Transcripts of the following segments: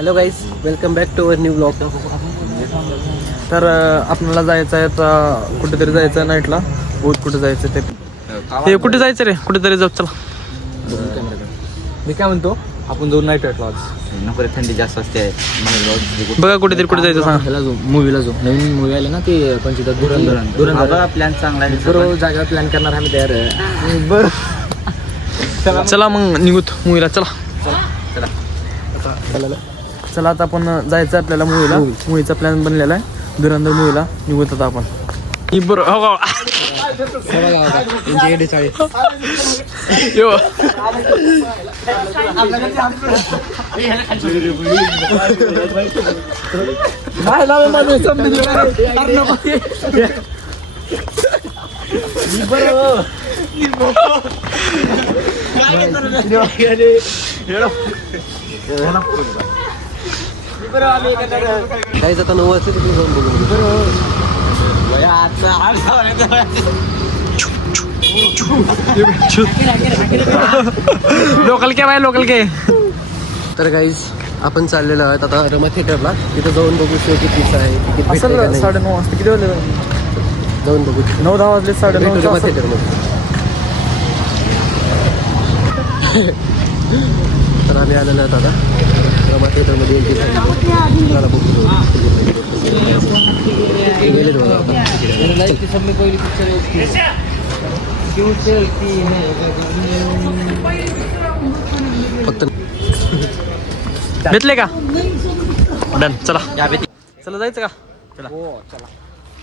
Hello guys, welcome back to our new blog. तर आपल्याला जायचं आहे आता, कुठेतरी जायचं आहे नाईटला. बहुत कुठे जायचं ते, हे कुठे जायचं रे, कुठेतरी जाऊ. चला मी काय म्हणतो, आपण जाऊ नाईट आज. नको रे, थंडी जास्त असते. बघा कुठेतरी कुठे जायचं सांग. ह्याला जाऊ, मूवीला जाऊ. नवीन मूवी आले ना ते कोणची तर धुरंधर प्लॅन चांगला आहे. बरोबर जागा प्लॅन करणार आम्ही तयार आहे. बरं चला मग निघूत मूवीला. चला आता आपण जायचं आपल्याला मूवीला. मूवीचा प्लॅन बनलेला आहे, धुरंधर मूवीला निघूत आता आपण. बरं हो यो जायचं आता 9 वाजता तिथे जाऊन बघू. लोकल के भाई, लोकल के. तर गाईज आपण चाललेलो आहोत आता रमा थिएटरला. तिथं जाऊन बघू शो कितीचा आहे, तिकीट भेटतंय का नाही. 9:30 वाजता. किती वाजले? जाऊन बघू. 9-10 वाजले. 9:30 रमा थिएटरमध्ये. तर आम्ही आलेलो आहोत आता रमा थिएटरमध्ये. चला बघू. गेले फक्त भेटले का? डन. चला चला जायचं का? चला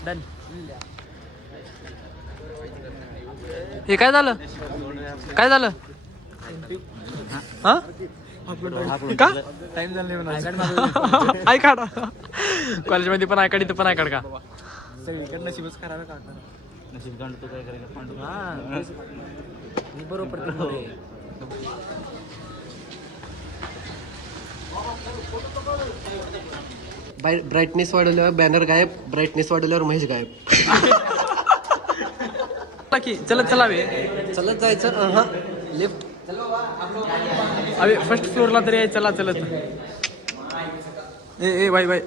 डन. हे काय झालं? काय झालं? हा का टाइम झाला? आय कार्ड कॉलेजमध्ये पण आय कार्ड, इथं पण आय कार्ड का? नशीबच खराब का? नशीब गांड, तू काय करायला बरोबर. ब्राईटनेस वाढवल्यावर बॅनर गायब, ब्राईटनेस वाढवल्यावर महेश गायब. चलत चला चलत जायचं. लेफ्ट अबे फर्स्ट फ्लोअरला तरी आहे. चला चलत. ए बाई बाई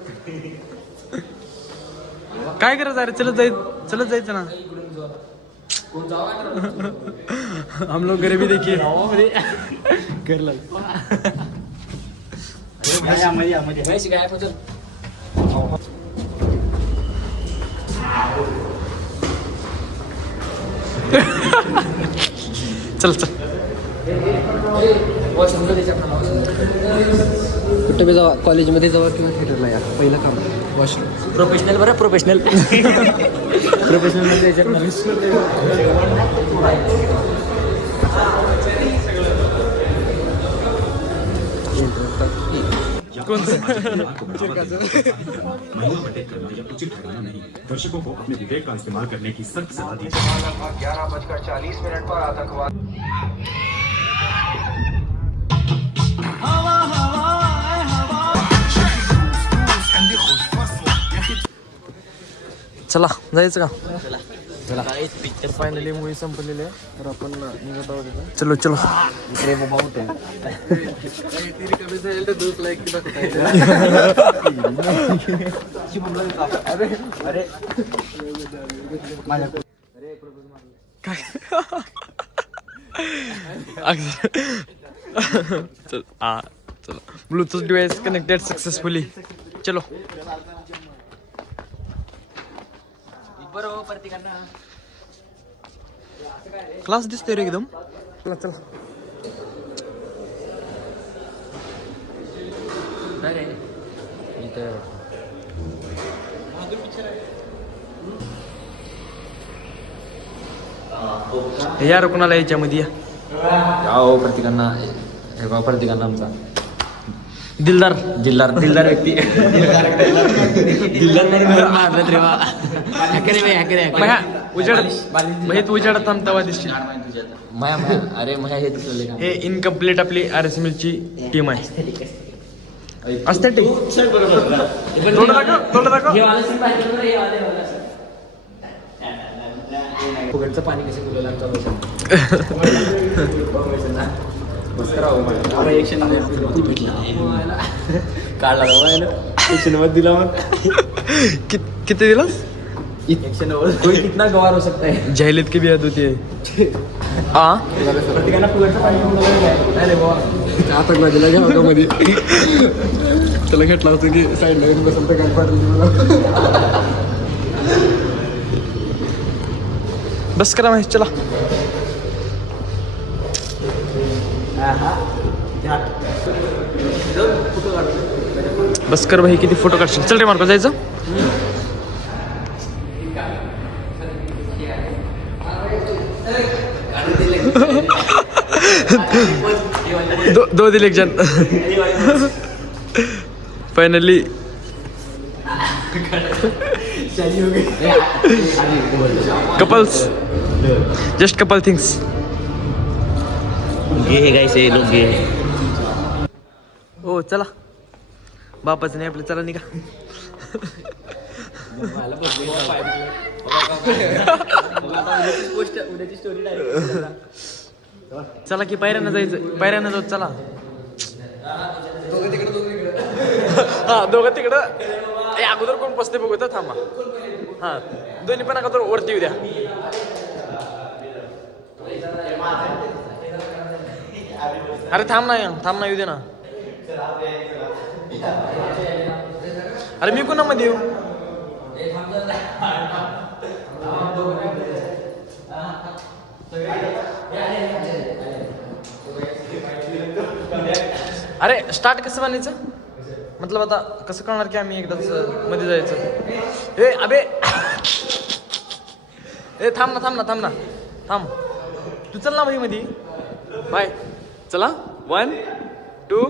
काय करत आहे रे? चलत जायचं ना. हम लोग गरीबी देखिए. चल चल. कुठे बी जावा, कॉलेजमध्ये जावा किंवा थिएटरला या. पहिलं काम वॉशरूम. प्रोफेशनल बरं, प्रोफेशनल. दर्शकों को अपने विवेक का इस्तेमाल करने की सख्त सलाह दी. 11:40 पर आतंकवाद. चला जायचं का? चला. फायनली मूवी संपलेली आहे, तर आपण निघत आहोत. चलो चलो. चल चला. Bluetooth device connected successfully. चलो. क्लास दिसतोय रे एकदम. चला चला. यार कोणाला याच्यामध्ये या. प्रतिकांना आमचा दिलदार दिलदार व्यक्ती. मारलं रे बा. उजेडात उजेडात थांब तवा दिसतील. अरे मया हे दिसले का? हे इनकम्प्लीट आपली RSML ची टीम आहे. अस्थेटिक थोडं दाखव. फुकटचं पाणी कसं बोलायला लागतं. काढला एक्शन मध्ये दिला मग किती दिलास? 190 कोई कितना गवार हो सकता है. जाहिलियत की भी हद होती है. हाँ प्रत्येकाला फुगडचं पाणी घेऊन बघायला काय रे बाबा. आतंकवादीला घ्या होता मध्ये त्याला घेतला होतं की साईडला येऊन बसून तर काय पाडलं. बस करा महेश चला. बस कर भाई किती फोटो काढशील. चल रे मार्को जायचं. दो दिल एक जन. Finally couples just couple things. गे हे गाइस हे लोग गे. हो चला बापाचं नाही आपलं. चला निघा. उद्याची स्टोरी डायरेक्ट. चला की पायऱ्यानं जायचं. पायऱ्यानं जाऊ चला. हा दोघं तिकडं. ए अगोदर कोण बसते बघू तर थांबा. हा दोन्ही पण अगोदर वरती येऊ द्या. अरे थांब ना येऊ दे ना. अरे मी कोणामध्ये येऊ. अरे स्टार्ट कसं बनायचं. मतलब आता कसं कळणार की आम्ही एकदाच मध्ये जायचं. ए अबे ए थांब ना. तू चल ना भाई मध्ये. बाय चला. 1 2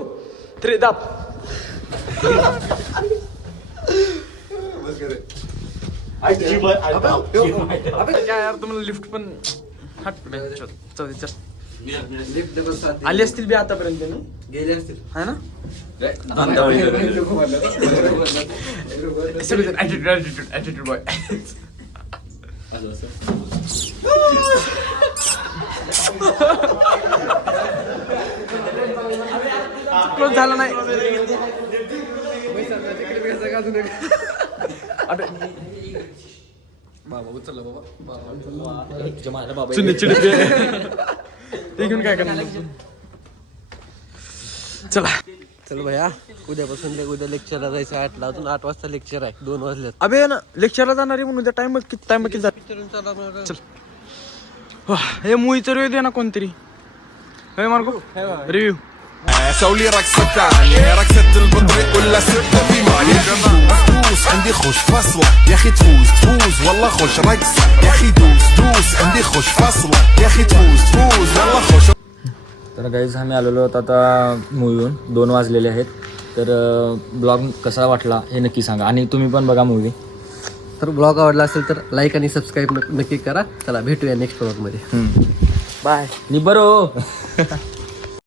3 दाब. काय यार तुम्हाला लिफ्ट पण आली असतील बी आतापर्यंत. गेले असतील है ना. Attitude boy. क्लोज झालं नाही. ते घेऊन काय करणार. चला चल भैया उद्यापासून उद्या लेक्चरला जायचं 8ला. अजून 8 वाजता लेक्चर आहे. 2 वाजलेत. अबे ना लेक्चरला जाणार आहे म्हणून उद्या टाइम किती जात. चल हे मूवीचं रिव्ह्यू दे ना कोणतरी. हे मार्को रिव्ह्यू. سوي رقصة تانية رقصة البطل كلها ستة في مالي دوس عندي خوش فصلة يا اخي تفوز والله خوش رقصة يا اخي دوس عندي خوش فصلة يا اخي تفوز والله خوش. तर गाईज आम्ही आलेलो होतो आता मूवीहून. 2 वाजलेले आहेत. तर ब्लॉग कसा वाटला हे नक्की सांगा. आणि तुम्ही पण बघा मूवी. तर ब्लॉग आवडला असेल तर लाईक आणि सबस्क्राईब नक्की करा. चला भेटूया नेक्स्ट ब्लॉगमध्ये. बाय. निबरो.